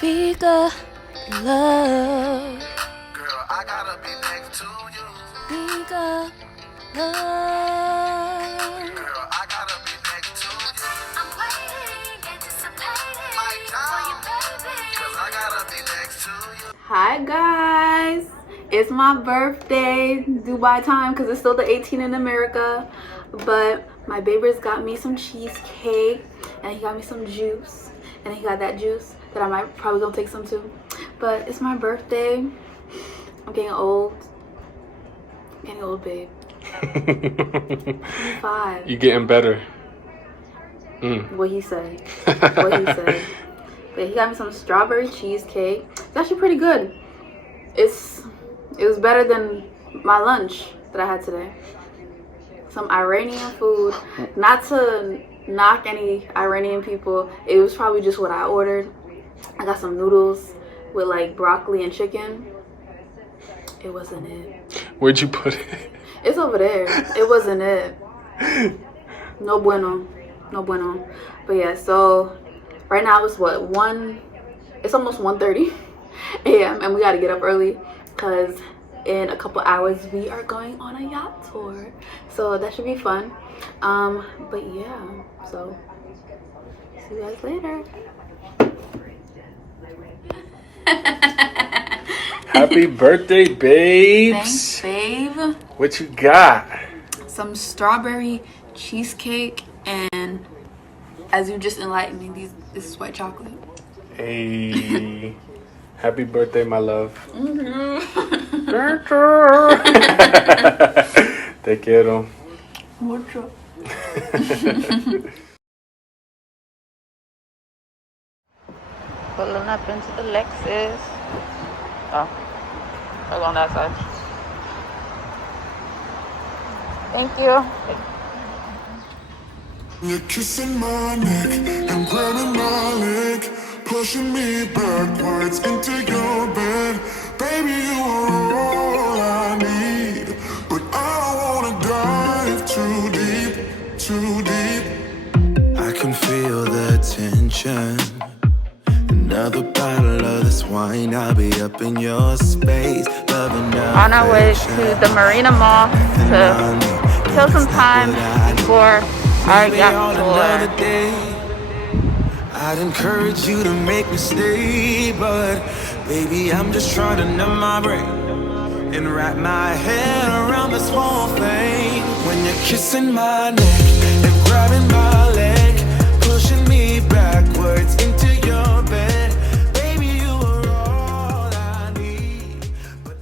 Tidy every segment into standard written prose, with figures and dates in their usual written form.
Vica, love. Girl, I gotta be next to you. Vica, love. Girl, I gotta be next to you. I'm waiting, anticipating Like for you, baby. 'cause I gotta be next to you. Hi guys, it's my birthday, Dubai time, because it's still the 18th in America. But my baby's got me some cheesecake and he got me some juice, and he got that juice that I might probably gonna take some too. But it's my birthday. I'm getting old. I'm getting old, babe. I'm 5. You getting better. What he say? What he say? But he got me some strawberry cheesecake. It's actually pretty good. It was better than my lunch that I had today. Some Iranian food. Not to knock any Iranian people. It was probably just what I ordered. I got some noodles with like broccoli and chicken. It wasn't it. Where'd you put it? It's over there. It wasn't it. No bueno. No bueno. But yeah, so right now it's what, it's almost 1:30 a.m. and we gotta get up early because in a couple hours we are going on a yacht tour. So that should be fun. But yeah, so see you guys later. Happy birthday, babes. Thanks, babe. What you got? Some strawberry cheesecake, and as you just enlightened me, this is white chocolate. Hey. Happy birthday, my love. Te quiero. Mucho. Pulling up into the Lexus. Oh, we're on that side. Thank you. You're kissing my neck and grabbing my leg, pushing me backwards into your bed. Baby, you are all I need, but I don't wanna dive too deep, too deep. I can feel the tension. Another bottle of this wine, I'll be up in your space, loving on our way to the Marina Mall to kill some time before our yacht tour. I'd encourage you to make me stay, but baby, I'm just trying to numb my brain and wrap my head around this whole thing. When you're kissing my neck and grabbing my leg, pushing me backwards into your bed, baby, you are all I need, but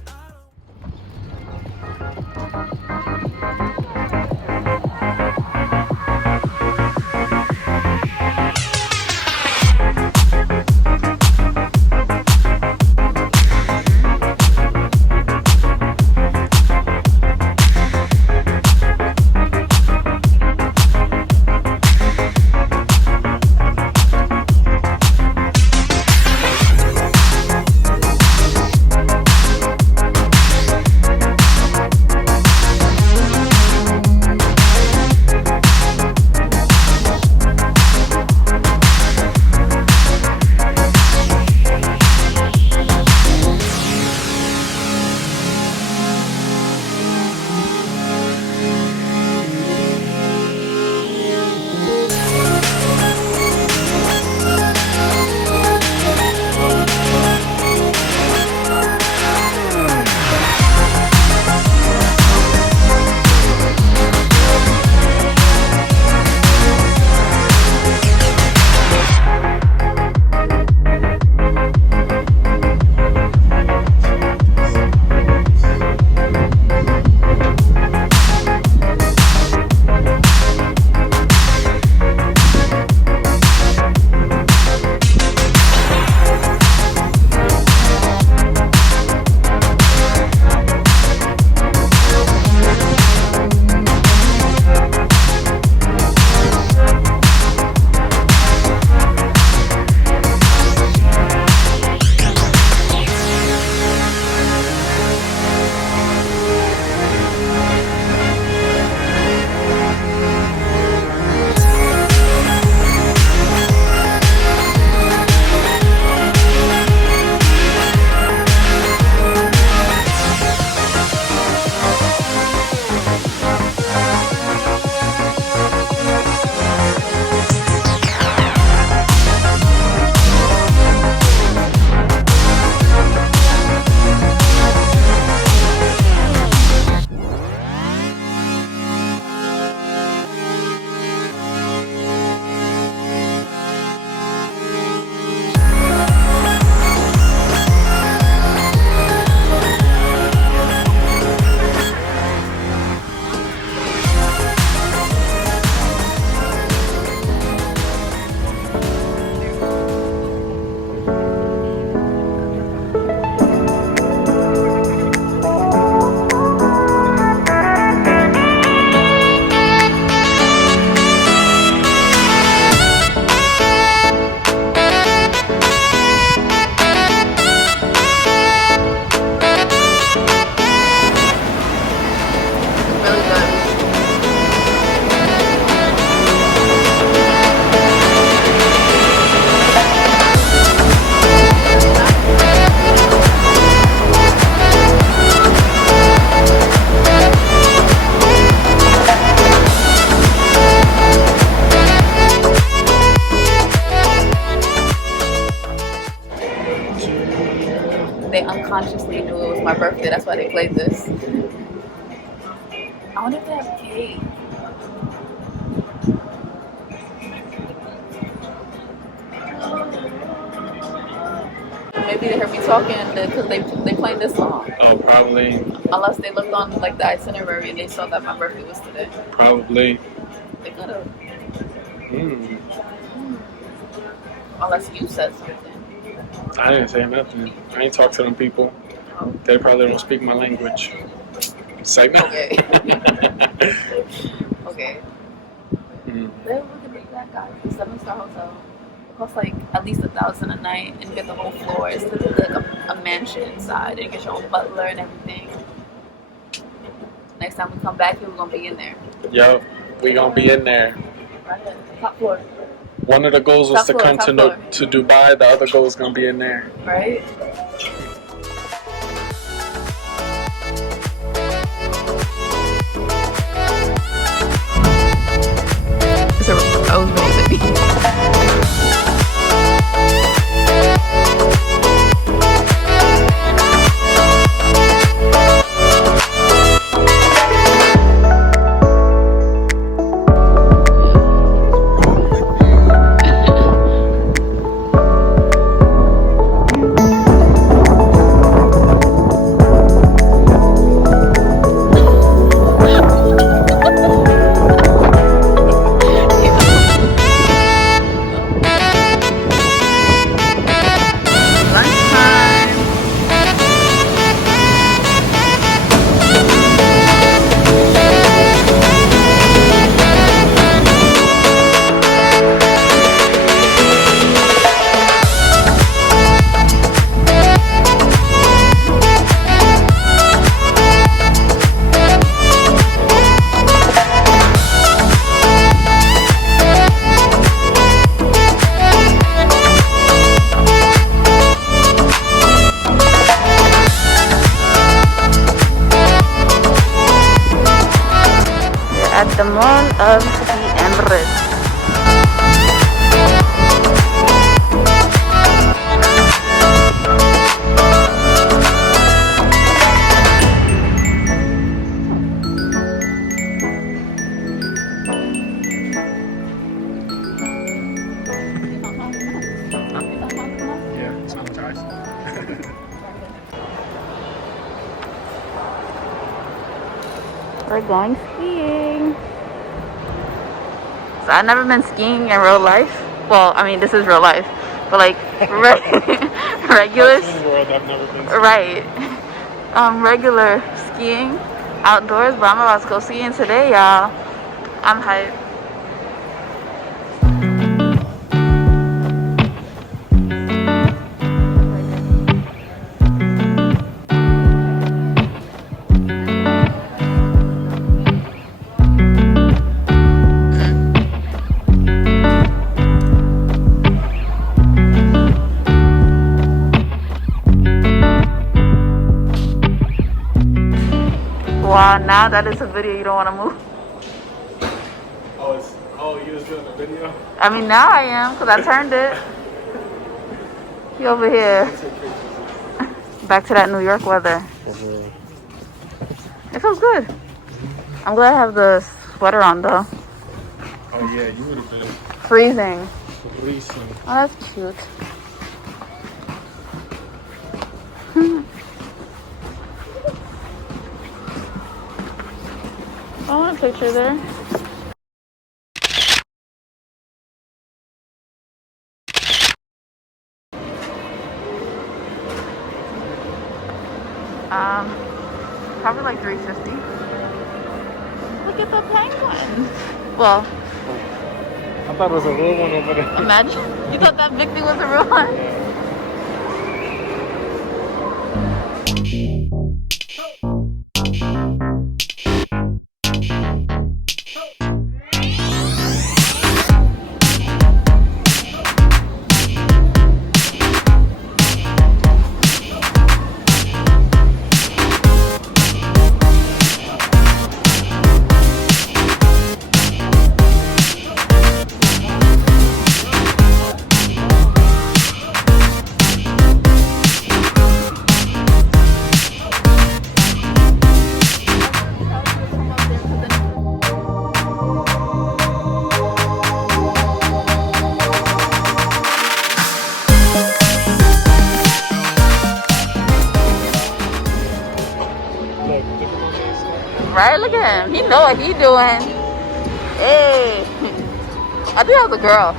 subconsciously knew it was my birthday. That's why they played this. I wonder if they have cake. Maybe they heard me talking because they played this song. Oh, probably. Unless they looked on like the itinerary and they saw that my birthday was today. Probably. They could have. Mm. Unless you said something. I didn't say nothing. I ain't talk to them people. Oh. They probably don't speak my language. Segment. Okay. Okay. Mm. They look at that guy. The 7-star hotel. It costs like at least $1,000 a night and you get the whole floor. It's literally like a mansion inside. And you get your own butler and everything. Next time we come back here, we're gonna be in there. Yo, we gonna be in there. Right there. Top floor. One of the goals was Top to floor, come top to floor. to Dubai. The other goal is gonna be in there. Right? I was really at the Mall of the Emirates. Yeah, it's Montage. We're going skiing. So I've never been skiing in real life. Well, I mean, this is real life, but like regular, World, I've never been. right? Regular skiing outdoors. But I'm about to go skiing today, y'all. I'm hyped. Wow, now that is a video you don't want to move. Oh, you was doing a video? I mean, now I am, because I turned it. You over here. Back to that New York weather. It feels good. I'm glad I have the sweater on, though. Oh, yeah, you would have been Freezing. freezing. Oh, that's cute. I want a picture there. Probably like $3.50. Look at the penguin. Well, I thought it was a real one over there. imagine. You thought that big thing was a real one? Right? Look at him. He know what he doing. Hey. I think that was a girl.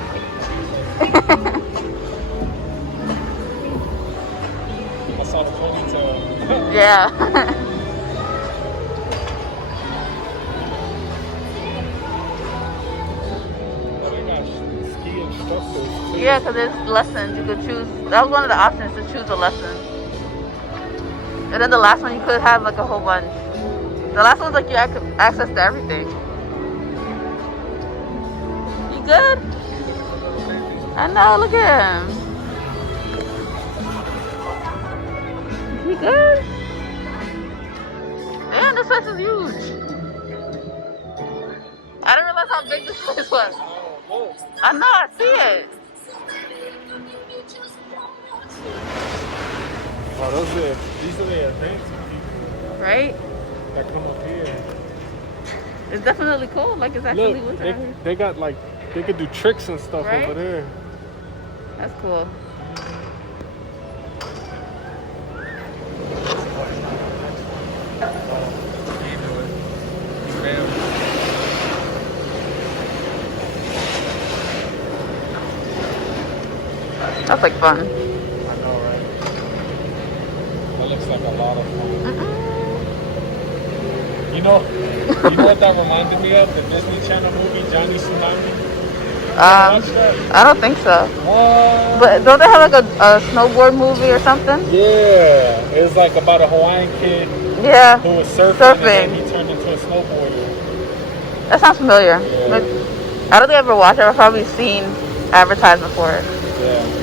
I saw the ponytail. Yeah. They got ski instructors too. Yeah, because there's lessons. You could choose. That was one of the options, to choose a lesson. And then the last one, you could have like a whole bunch. The last one's like you have access to everything. You good? I know, look at him. You good? Damn, this place is huge. I didn't realize how big this place was. I know, I see it. Oh, these are the advanced people Right? that come up here. It's definitely cold, like it's actually Look, winter. they got like, they could do tricks and stuff Right? over there. That's cool. That's like fun. I know, right? That looks like a lot of fun. You know what that reminded me of? The Disney Channel movie, Johnny Tsunami? Watch that? I don't think so. What? But don't they have like a snowboard movie or something? Yeah, it's like about a Hawaiian kid Yeah. who was surfing. And then he turned into a snowboarder. That sounds familiar. Yeah. But I don't think I've ever watched it. I've probably seen advertisement for it. Yeah.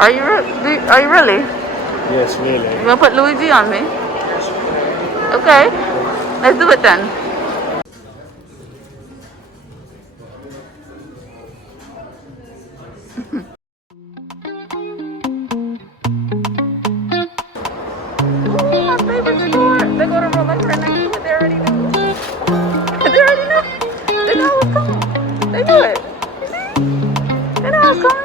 Are you really? Yes, really. You gonna put Luigi on me? Okay. Let's do it then. Ooh, my favorite store. They go to Rolex right now, but they already knew. They already knew. They know what's coming. They knew it. You see? They know what's coming.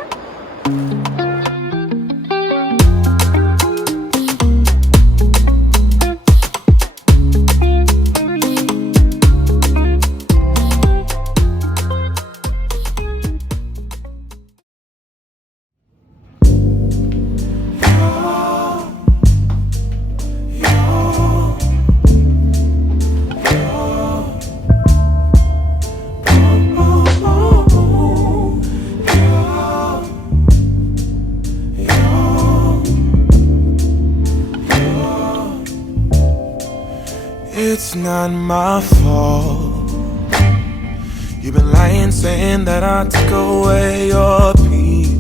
It's not my fault. You've been lying, saying that I took away your peace.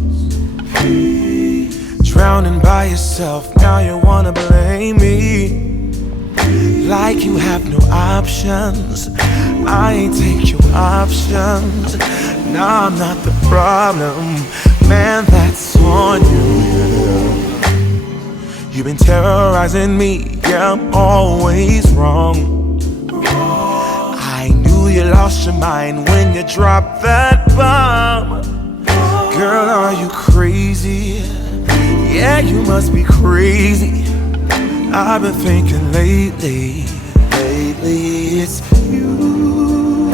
Drowning by yourself, now you wanna blame me. Like you have no options. I ain't take your options. Now I'm not the problem, man, that's on you. You've been terrorizing me, yeah, I'm always wrong. I knew you lost your mind when you dropped that bomb. Girl, are you crazy? Yeah, you must be crazy. I've been thinking lately, lately it's you.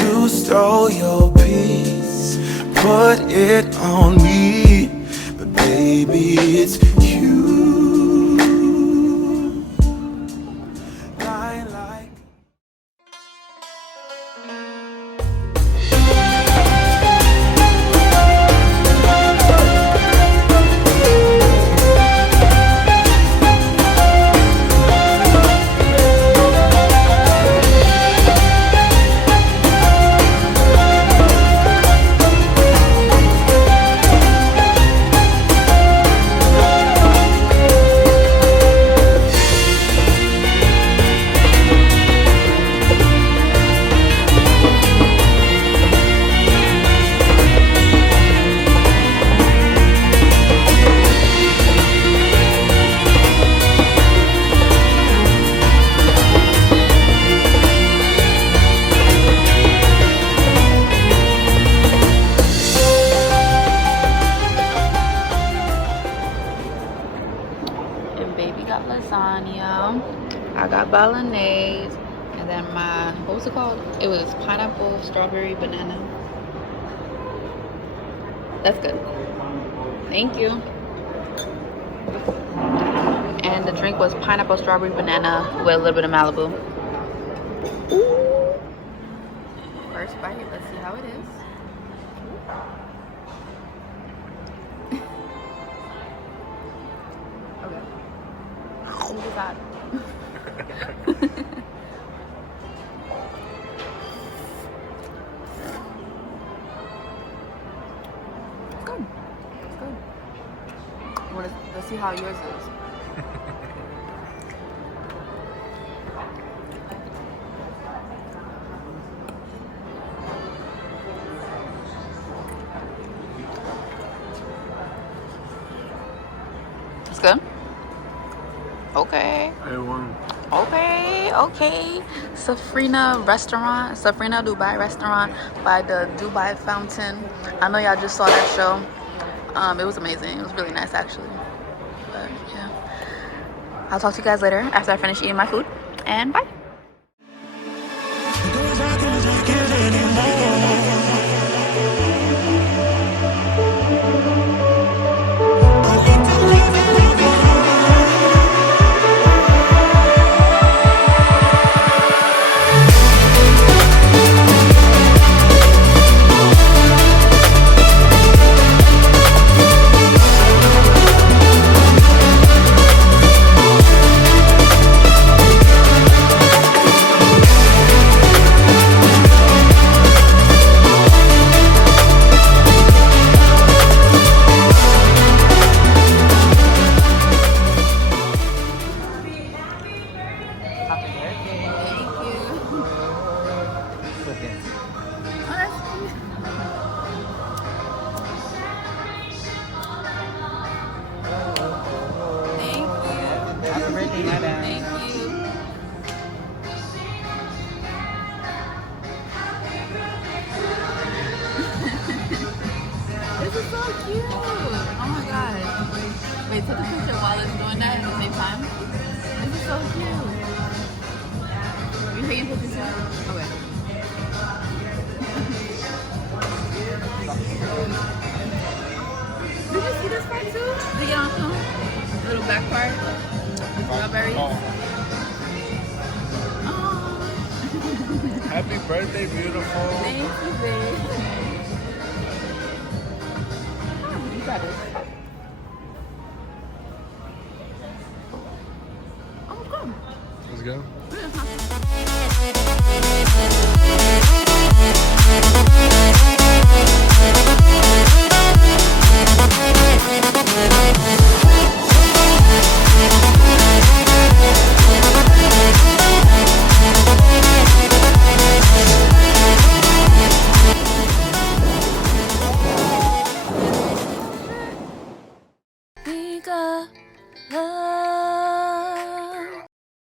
You stole your peace, put it on me, but baby it's you. Lie like lasagna. I got bolognese, and then my, what was it called? It was pineapple, strawberry, banana. That's good. Thank you. And the drink was pineapple, strawberry, banana with a little bit of Malibu. Ooh. First bite, let's see how it is. Okay. What is that? It's good. It's good. Let's see how yours is. It's good. Okay. Okay. Safrina Dubai restaurant by the Dubai Fountain. I know y'all just saw that show. It was amazing. It was really nice actually. But yeah. I'll talk to you guys later after I finish eating my food. And bye. Wait, take a picture while it's doing that at the same time. This is so cute. You taking pictures too? Okay. Did you see this part too? Did you get on film? The little back part? The strawberries? Oh. Happy birthday, beautiful. Thank you, babe. You got it. Let's go. Thank you.